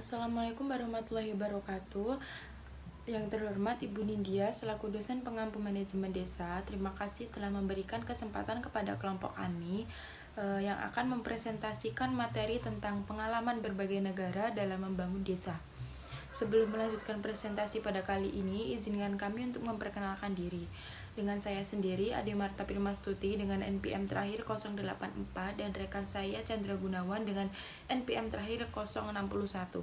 Assalamualaikum warahmatullahi wabarakatuh. Yang terhormat Ibu Nindya selaku dosen pengampu manajemen desa, terima kasih telah memberikan kesempatan kepada kelompok kami yang akan mempresentasikan materi tentang pengalaman berbagai negara dalam membangun desa. Sebelum melanjutkan presentasi pada kali ini, izinkan kami untuk memperkenalkan diri. Dengan saya sendiri, Ade Marta Primastuti dengan NPM terakhir 084 dan rekan saya Chandra Gunawan dengan NPM terakhir 061.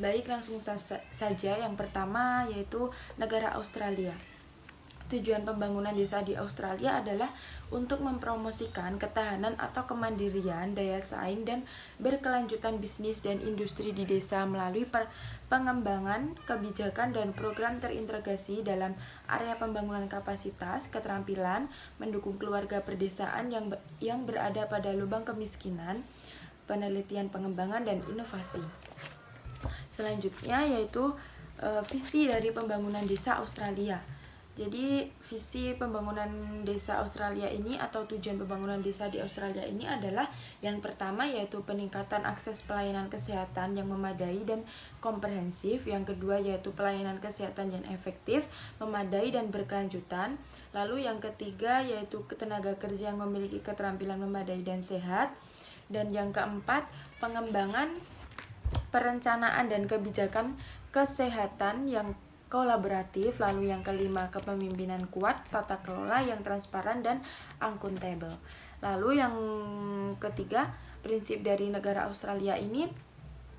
Baik, langsung saja. Yang pertama yaitu negara Australia. Tujuan pembangunan desa di Australia adalah untuk mempromosikan ketahanan atau kemandirian, daya saing, dan berkelanjutan bisnis dan industri di desa melalui pengembangan kebijakan dan program terintegrasi dalam area pembangunan kapasitas, keterampilan, mendukung keluarga perdesaan yang berada pada lubang kemiskinan, penelitian pengembangan, dan inovasi. Selanjutnya yaitu visi dari pembangunan desa Australia. Jadi visi pembangunan desa Australia ini atau tujuan pembangunan desa di Australia ini adalah yang pertama yaitu peningkatan akses pelayanan kesehatan yang memadai dan komprehensif. Yang kedua yaitu pelayanan kesehatan yang efektif, memadai, dan berkelanjutan. Lalu yang ketiga yaitu tenaga kerja yang memiliki keterampilan memadai dan sehat. Dan yang keempat, pengembangan perencanaan dan kebijakan kesehatan yang kolaboratif. Lalu yang kelima, kepemimpinan kuat, tata kelola yang transparan dan akuntabel. Lalu yang ketiga, prinsip dari negara Australia ini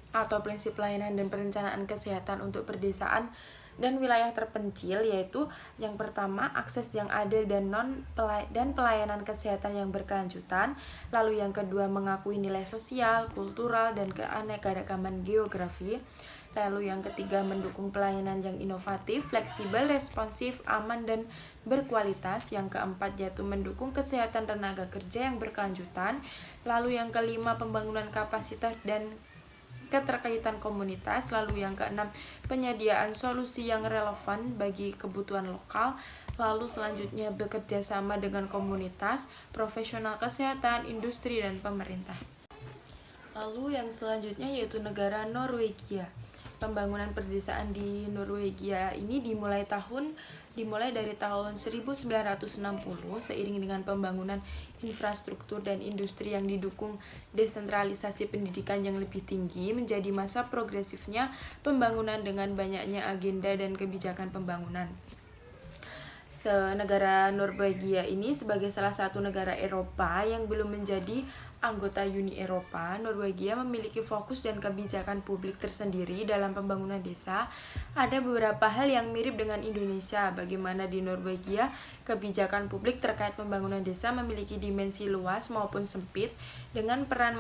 atau prinsip pelayanan dan perencanaan kesehatan untuk perdesaan dan wilayah terpencil, yaitu yang pertama akses yang adil dan pelayanan kesehatan yang berkelanjutan. Lalu yang kedua, mengakui nilai sosial, kultural, dan keanekaragaman geografi. Lalu yang ketiga, mendukung pelayanan yang inovatif, fleksibel, responsif, aman, dan berkualitas. Yang keempat yaitu mendukung kesehatan tenaga kerja yang berkelanjutan. Lalu yang kelima, pembangunan kapasitas dan keterkaitan komunitas. Lalu yang keenam, penyediaan solusi yang relevan bagi kebutuhan lokal. Lalu selanjutnya, bekerja sama dengan komunitas, profesional kesehatan, industri, dan pemerintah. Lalu yang selanjutnya yaitu negara Norwegia. Pembangunan perdesaan di Norwegia ini dimulai dari tahun 1960 seiring dengan pembangunan infrastruktur dan industri yang didukung desentralisasi pendidikan yang lebih tinggi, menjadi masa progresifnya pembangunan dengan banyaknya agenda dan kebijakan pembangunan. Negara Norwegia ini sebagai salah satu negara Eropa yang belum menjadi anggota Uni Eropa, Norwegia memiliki fokus dan kebijakan publik tersendiri dalam pembangunan desa. Ada beberapa hal yang mirip dengan Indonesia. Bagaimana di Norwegia, kebijakan publik terkait pembangunan desa memiliki dimensi luas maupun sempit dengan peran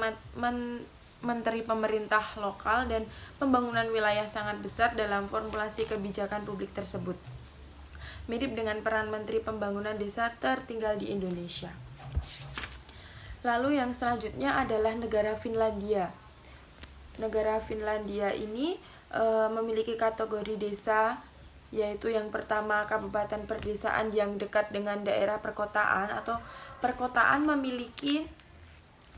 menteri pemerintah lokal dan pembangunan wilayah sangat besar dalam formulasi kebijakan publik tersebut. Mirip dengan peran Menteri Pembangunan Desa tertinggal di Indonesia. Lalu yang selanjutnya adalah negara Finlandia. Negara Finlandia ini memiliki kategori desa, yaitu yang pertama kabupaten perdesaan yang dekat dengan daerah perkotaan atau perkotaan memiliki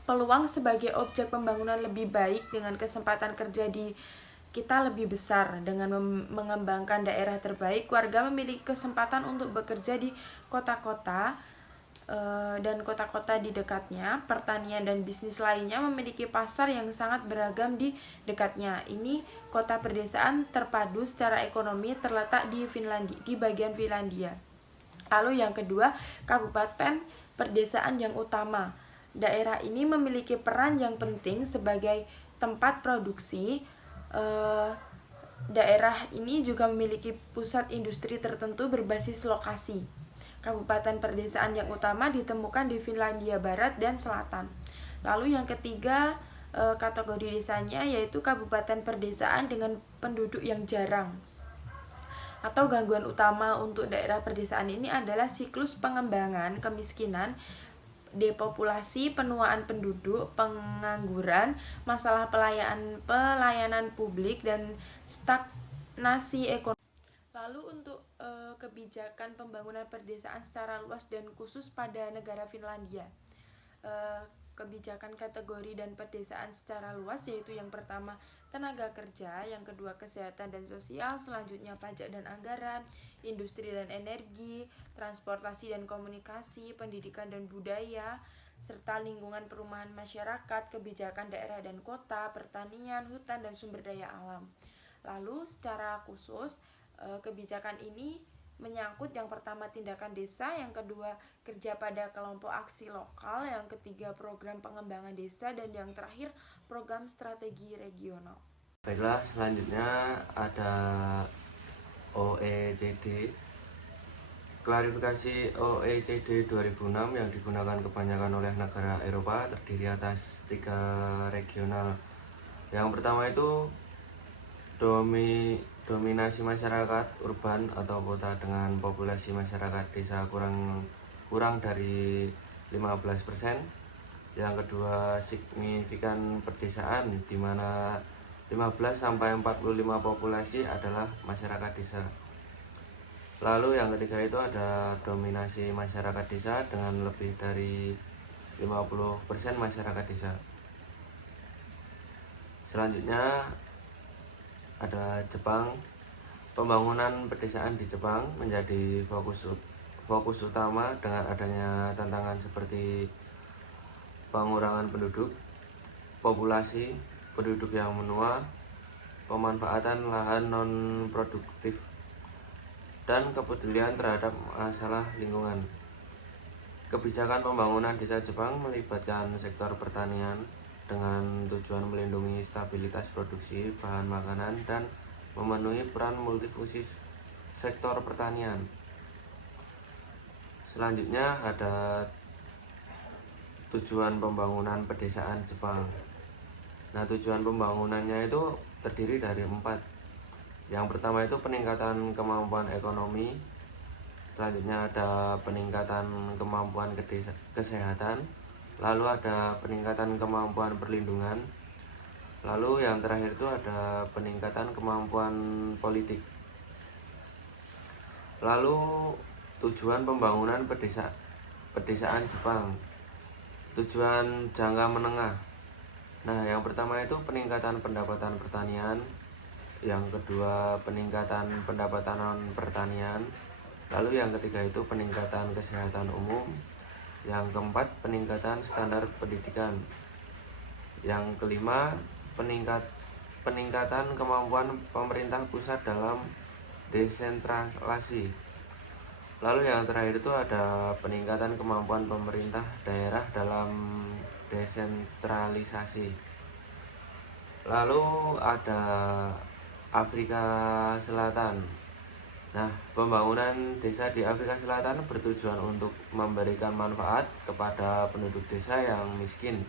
peluang sebagai objek pembangunan lebih baik dengan kesempatan kerja di kita lebih besar. Dengan mengembangkan daerah terbaik, warga memiliki kesempatan untuk bekerja di kota-kota dan kota-kota di dekatnya. Pertanian dan bisnis lainnya memiliki pasar yang sangat beragam di dekatnya. Ini kota perdesaan terpadu secara ekonomi terletak di bagian Finlandia. Lalu yang kedua, kabupaten perdesaan yang utama. Daerah ini memiliki peran yang penting sebagai tempat produksi. Daerah ini juga memiliki pusat industri tertentu berbasis lokasi. Kabupaten perdesaan yang utama ditemukan di Finlandia Barat dan Selatan. Lalu yang ketiga, kategori desanya yaitu kabupaten perdesaan dengan penduduk yang jarang. Atau gangguan utama untuk daerah perdesaan ini adalah siklus pengembangan, kemiskinan, depopulasi, penuaan penduduk, pengangguran, masalah pelayanan publik, dan stagnasi ekonomi. Lalu untuk kebijakan pembangunan perdesaan secara luas dan khusus pada negara Finlandia. kebijakan kategori dan pedesaan secara luas, yaitu yang pertama tenaga kerja, yang kedua kesehatan dan sosial, selanjutnya pajak dan anggaran, industri dan energi, transportasi dan komunikasi, pendidikan dan budaya, serta lingkungan perumahan masyarakat, kebijakan daerah dan kota, pertanian, hutan, dan sumber daya alam. Lalu secara khusus, kebijakan ini menyangkut yang pertama tindakan desa, yang kedua kerja pada kelompok aksi lokal, yang ketiga program pengembangan desa, dan yang terakhir program strategi regional. Baiklah, selanjutnya ada OECD. Klarifikasi OECD 2006 yang digunakan kebanyakan oleh negara Eropa terdiri atas 3 regional. Yang pertama itu dominasi masyarakat urban atau kota dengan populasi masyarakat desa kurang dari 15%. Yang kedua signifikan pedesaan, di mana 15-45 populasi adalah masyarakat desa. Lalu yang ketiga itu ada dominasi masyarakat desa dengan lebih dari 50% masyarakat desa. Selanjutnya ada Jepang. Pembangunan pedesaan di Jepang menjadi fokus utama dengan adanya tantangan seperti pengurangan penduduk, populasi penduduk yang menua, pemanfaatan lahan non-produktif, dan kepedulian terhadap masalah lingkungan. Kebijakan pembangunan desa Jepang melibatkan sektor pertanian dengan tujuan melindungi stabilitas produksi bahan makanan dan memenuhi peran multifungsi sektor pertanian. Selanjutnya ada tujuan pembangunan pedesaan Jepang. Nah, tujuan pembangunannya itu terdiri dari 4. Yang pertama itu peningkatan kemampuan ekonomi. Selanjutnya ada peningkatan kemampuan kesehatan. Lalu ada peningkatan kemampuan perlindungan. Lalu yang terakhir itu ada peningkatan kemampuan politik. Lalu tujuan pembangunan pedesaan Jepang. Tujuan jangka menengah. Nah, yang pertama itu peningkatan pendapatan pertanian. Yang kedua peningkatan pendapatan non pertanian. Lalu yang ketiga itu peningkatan kesehatan umum. Yang keempat peningkatan standar pendidikan. Yang kelima peningkatan kemampuan pemerintah pusat dalam desentralisasi. Lalu yang terakhir itu ada peningkatan kemampuan pemerintah daerah dalam desentralisasi. Lalu ada Afrika Selatan. Nah, pembangunan desa di Afrika Selatan bertujuan untuk memberikan manfaat kepada penduduk desa yang miskin,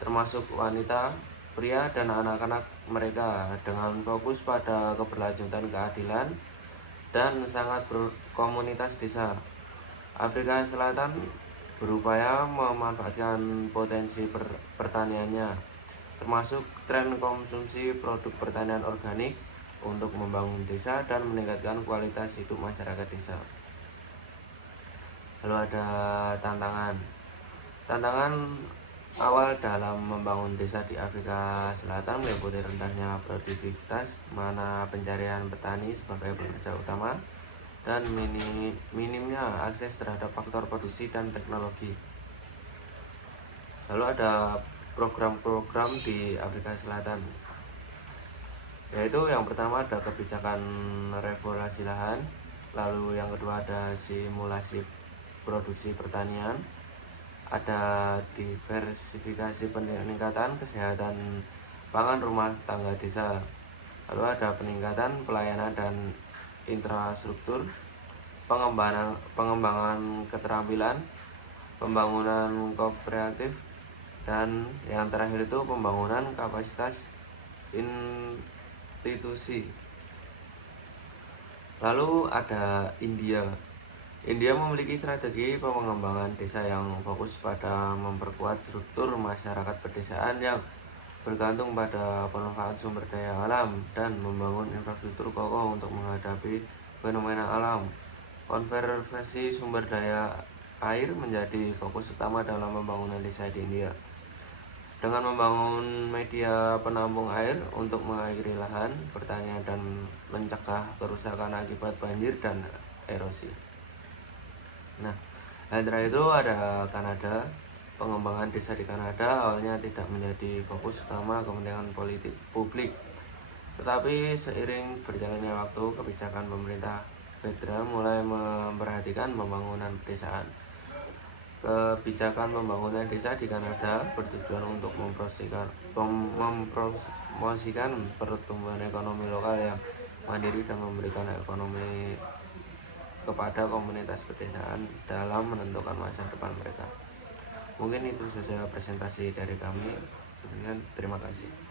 termasuk wanita, pria, dan anak-anak mereka, dengan fokus pada keberlanjutan keadilan dan sangat berkomunitas desa. Afrika Selatan berupaya memanfaatkan potensi pertaniannya, termasuk tren konsumsi produk pertanian organik, untuk membangun desa dan meningkatkan kualitas hidup masyarakat desa. Lalu ada tantangan awal dalam membangun desa di Afrika Selatan meliputi rendahnya produktivitas, mana pencarian petani sebagai pekerja utama, dan minimnya akses terhadap faktor produksi dan teknologi. Lalu ada program-program di Afrika Selatan, yaitu yang pertama ada kebijakan regulasi lahan, lalu yang kedua ada simulasi produksi pertanian, ada diversifikasi peningkatan kesehatan pangan rumah tangga desa, lalu ada peningkatan pelayanan dan infrastruktur, pengembangan keterampilan, pembangunan kooperatif, dan yang terakhir itu pembangunan kapasitas institusi. Lalu ada India. India memiliki strategi pengembangan desa yang fokus pada memperkuat struktur masyarakat pedesaan yang bergantung pada pemanfaatan sumber daya alam dan membangun infrastruktur kokoh untuk menghadapi fenomena alam. Konservasi sumber daya air menjadi fokus utama dalam pembangunan desa di India. Dengan membangun media penampung air untuk mengairi lahan, pertanian, dan mencegah kerusakan akibat banjir dan erosi. Nah, yang terakhir itu ada Kanada. Pengembangan desa di Kanada awalnya tidak menjadi fokus utama kepentingan politik publik. Tetapi seiring berjalannya waktu, kebijakan pemerintah federal mulai memperhatikan pembangunan pedesaan. Kebijakan pembangunan desa di Kanada bertujuan untuk mempromosikan pertumbuhan ekonomi lokal yang mandiri dan memberikan ekonomi kepada komunitas pedesaan dalam menentukan masa depan mereka. Mungkin itu saja presentasi dari kami. Terima kasih.